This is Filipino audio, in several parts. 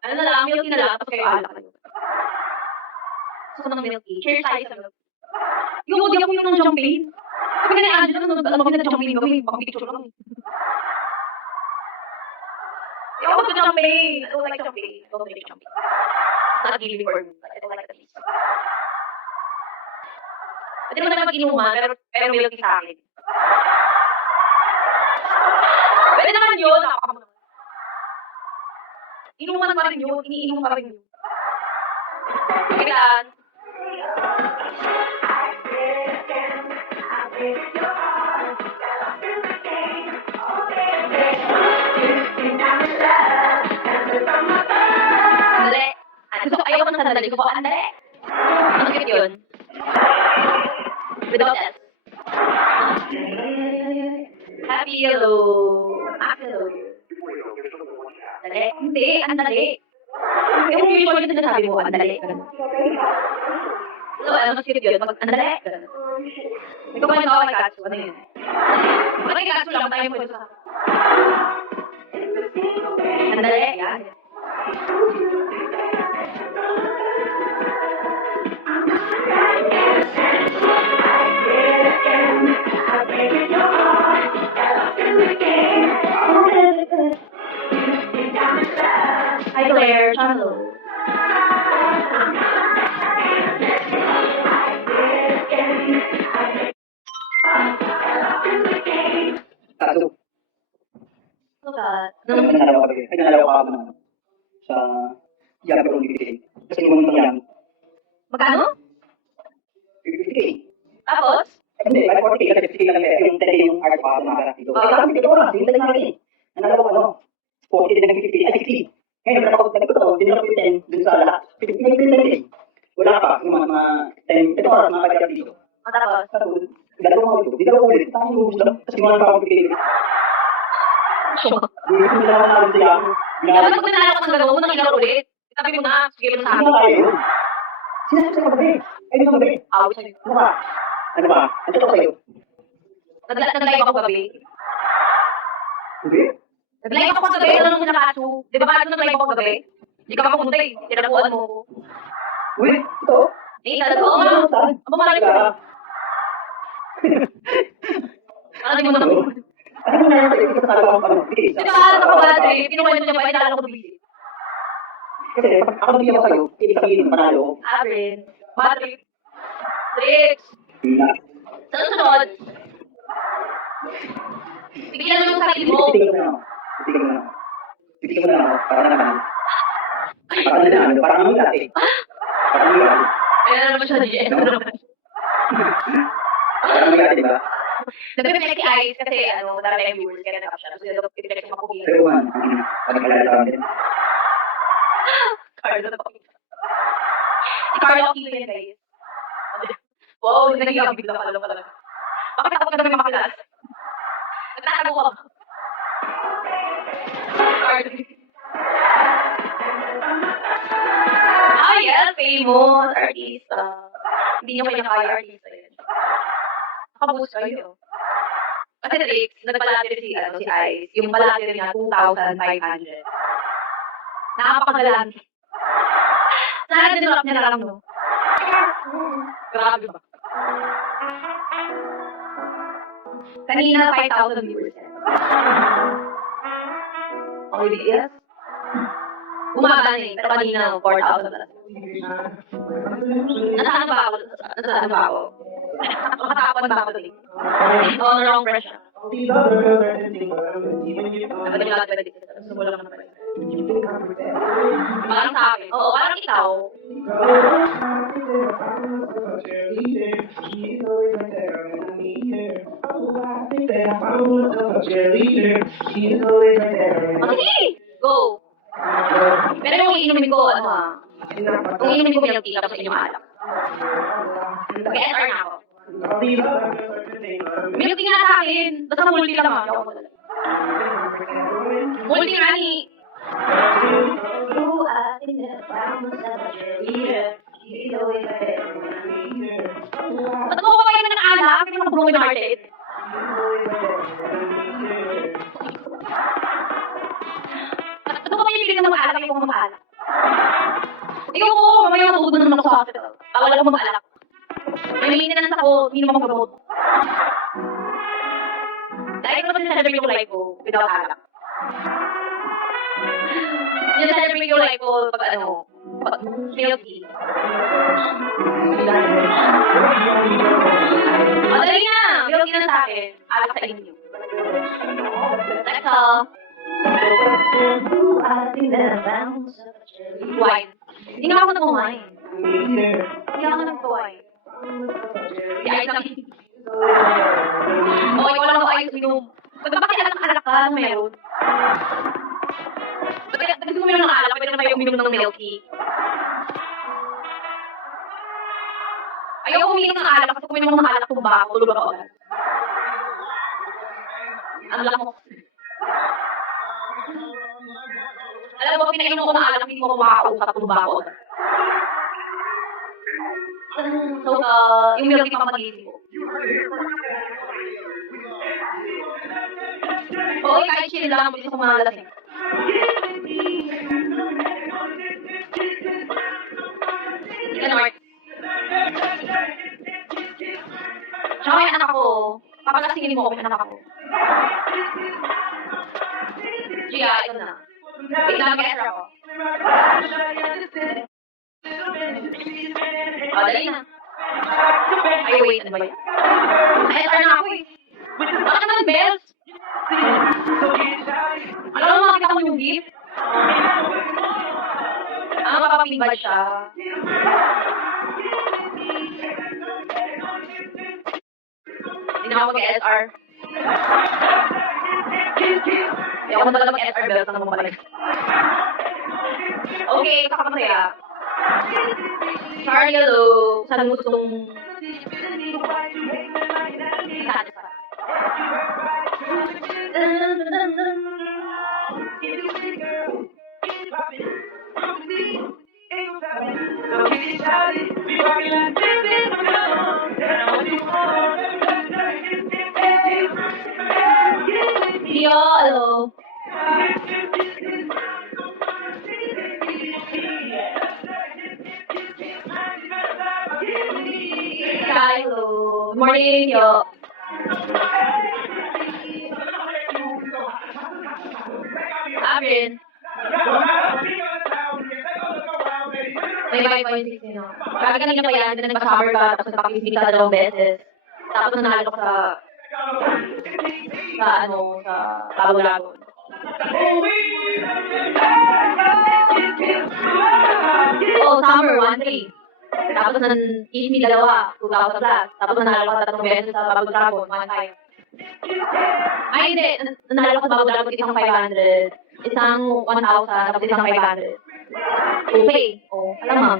Ano na lang, milk tea na lang, tapos kayo alak kayo. Gusto ko ng milk tea. Cheers tayo sa milk tea. Yung di ako yung ng champagne. Sabi ka na Angela, ano kami na champagne kami, baka picture lang. Di ako mag-champagne. I don't like champagne. I don't like champagne. It's not giving for me. I don't like the taste. Pwede naman naman mag-inuman, pero milk tea sa akin. Pwede naman yun, nakakamo naman. Inuman pa rin yun, iniinom pa rin yun. Kailan? Sandali. Ayaw ko ng sandali. Gusto ko, andali. Ang sakit yun. Without S. Happy yellow. Happy yellow. Andali. Hindi, andali. Yung usually na sinasabi mo, andali. So, mas sakit yun. Andali. Ikaw pa rin ako kay Katsu. Ano yun? Kay Katsu lang, tayo mo ito sa... Andali. Yan. Hi Claire, channel. Kaso, Ano ka? nanalaw ka ay nanalaw ka naman sa Yabro ni Bigay. Kasi yung mga yan, Magkano? 50K. Tapos? Hindi, ay 40K kasi 50K lang yung 10K yung art pa na mga dito. Ay, sabi ko na, hindi lang namin. Nanalaw ka, no? 40 din ng 50, ay 60. Ngayon, nagkakot din ako 10 dun sa lahat. 50 wala pa, yung mga 10, ito oras, mga kagaya dito. Tapos? Tapos, dalawa ko ito, di dalawa ko ulit, tangin ko gusto lang, kasi mga nakakapagpigay ulit. Hindi ko nila naman siya. Dapat kung pinala ko ng galaw mo, nakilaro ulit. Itabi mo na, sige mo sa Hindi akin. na kaya yun. Sinasabi sa magabi. Ay, di ba magabi? Awit sa'yo. Ano ba? Ano ba? Ang totoo sa'yo? Nag-live ako gabi. Hindi? Nag-live ako gabi, ano nung sinakatsu. Di ba bakit nag-live ako gabi? Hindi ka pa pumunta eh. Tinapuan mo ko. Uy, ito? Eh, talaga, oo nga. Aba, malaki ko. Malaki mo naman. Ano mo na yan sa'yo? Ito sa nagawa ko ano? Di ba, nakabala eh. Pinukwento niya pa, eh, lalo ko bibili. Kasi, pag ako nabigyan ko sa'yo, ibig sabihin, panalo. Arin. Matrix. Tricks. Hindi na. Sa susunod, bigyan mo yung sarili mo. Titigil mo na ako. Titigil mo na ako. Titigil mo na ako. Para naman. Para naman. Para naman dati. Para naman dati. Kaya naman siya GS. Para naman dati, di ba? Nagpipinag si Ice kasi ano, marami tayong viewers kaya nag-up siya. Kasi nagpipinag siya makubilan. Pero man, pagkalala sa amin. Carlo na pakita. Si Carlo Aquino yan guys. Wow, nagiging bigla ka lang talaga. Bakit ako na may makakilas? Nagtatago ko. Carlo. Ah, yes, famous artista. Hindi niyo kayo nakaya artista yan. Nakabuhos kayo. Kasi Rix, nagpalatir si Ice. Yung palatir niya, 2,500. Napakagalang. Sana dinulap niya na lang, no? Grabe ba? Kanina, 5,000 viewers. Oh, yes? Bumaba na eh. Pero kanina, 4,000 na lang. Nasaan ba ako? Nasaan ba ako? Nakatapan ba ako doon? Oo, na wrong pressure. Dapat yung lahat pwede dito. Sumula ka na pwede. Parang sa akin. Oo, parang ikaw. Okay, go! Pero yung iinumin ko, ano ah. Kung iinumin ko yung tea, tapos inyong alak. Mag-SR na ako. Milk tea nga sa akin. Basta multi lang ah. Multi nga ni. Ba't mo ko pa ng alak? Hindi mo nakabulong yung market. Ba't mo pa yung pili ng mag-alak? Ayaw ko mag-alak. Ayoko, mamaya masuod na naman ako sa hospital. Bawal ako mag-alak. May maintenance ako, hindi naman mag-gamot. Dahil ko naman celebrate yung life ko without alak. Celebrate yung life ko pag milk tea. Madali na! Milk tea na sa akin. Alak sa inyo. That's all. Wine. Hindi nga ako nag-wine. Hindi ako nag-wine. Si Ice lang. Okay, wala ko Ice minum. Ba't ba kailangan ng alak ka? Ano meron? Ba't gusto mo minum ng alak? Pwede na kayo uminom ng milk tea. Ayaw ko uminom ng alak kasi kung uminom ng alak kung bako, tulog ako agad. Ang laki mo. Alam mo, pinainom ko ng alak, hindi mo ako makakausap kung bako agad. So, yung milk tea pa mag-iisip ko. Oo, kahit chill lang, mabilis ako mga lasing. Hindi ka na, Mark. Tsaka may anak ko, papalasingin mo ako may anak ko. Gia, ito na. Wait lang, mag-extra ako. Dali na. Ay, wait, ano ba yun? Ay, extra na ako eh. Bakit naman bells? Alam mo, makakita ko yung gift? Mapapapinbad siya. Hindi na ako mag-SR. Hindi ako talaga mag-SR bells na mamabalik. Okay, kakamasaya. Charlie, hello. Saan mo gustong... Saan pa? Yo, hello. Hi, hello. Good morning, yo. Abrin. May 5.6 yun, no? Kaya kanina pa yan, nagpa-summer ka, tapos nagpakisip ka 2 beses. Tapos nanalo ka sa Lago-Lago. Oh, summer, 1-3. Tapos nan-kiss me 2, 2,000 plus. Tapos nanalo ka 3 beses sa Lago-Lago, 1-5. Ay, hindi. Nanalo ka sa Lago-Lago, isang 500. Isang 1,000, tapos isang 500. Okay. Oh, alam mo.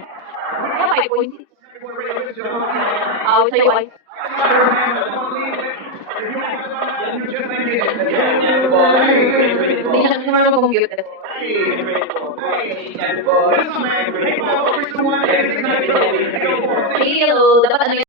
Kaya 5.6. Awit sa'yo, Ice. Hindi na naman mag-compute. Hello, dapat ano